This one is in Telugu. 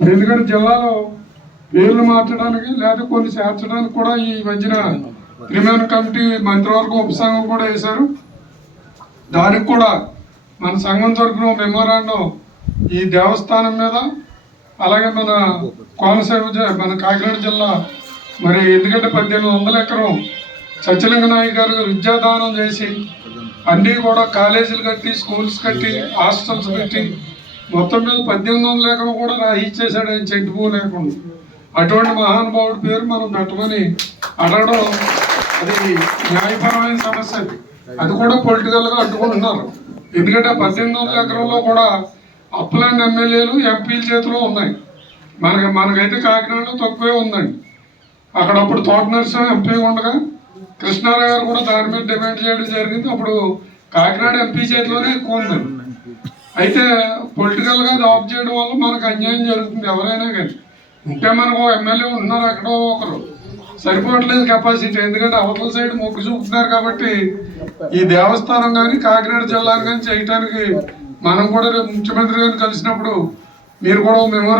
ఎందుకంటే జిల్లాలో పేర్లు మార్చడానికి లేదా కొన్ని చేర్చడానికి కూడా ఈ మధ్యన త్రిమేన కమిటీ మంత్రివర్గం ఉపసంఘం కూడా వేశారు. దానికి కూడా మన సంఘం తరపున మెమోరాండం ఈ దేవస్థానం మీద అలాగే మన కోనసీమ మన కాకినాడ జిల్లా మరి ఎందుకంటే పద్దెనిమిది వందల ఎకరం సత్యలింగ నాయక్ గారు విద్యాదానం చేసి అన్నీ కూడా కాలేజీలు కట్టి స్కూల్స్ కట్టి హాస్టల్స్ పెట్టి మొత్తం మీద పద్దెనిమిది వందల ఎకరం కూడా రాయిచ్చేసాడు ఆయన చెట్టు పువ్వు లేకుండా అటువంటి మహానుభావుడి పేరు మనం పెట్టమని అడగడం అది న్యాయపరమైన సమస్య అది. అది కూడా పొలిటికల్గా అడ్డుకుంటున్నారు. ఎందుకంటే పద్దెనిమిది వందల ఎకరంలో కూడా అప్లైన్ ఎమ్మెల్యేలు ఎంపీల చేతిలో ఉన్నాయి. మనకి మనకైతే కాకినాడలో తక్కువే ఉందండి. అక్కడ అప్పుడు తోట నరసింహ ఎంపీ ఉండగా కృష్ణారావు గారు కూడా దాని మీద డిమాండ్ చేయడం జరిగింది. అప్పుడు కాకినాడ ఎంపీ చేతిలోనే ఎక్కువ ఉందండి. అయితే పొలిటికల్గా జాబ్ చేయడం వల్ల మనకు అన్యాయం జరుగుతుంది ఎవరైనా కానీ. ఉంటే మనకు ఎమ్మెల్యే ఉన్నారు ఎక్కడో ఒకరు. సరిపోవట్లేదు కెపాసిటీ ఎందుకంటే అవతల సైడ్ మొగ్గు చూపుతున్నారు కాబట్టి ఈ దేవస్థానం కానీ కాకినాడ జిల్లాని కానీ చేయటానికి మనం కూడా రేపు ముఖ్యమంత్రి గారిని కలిసినప్పుడు మీరు కూడా మెమోరా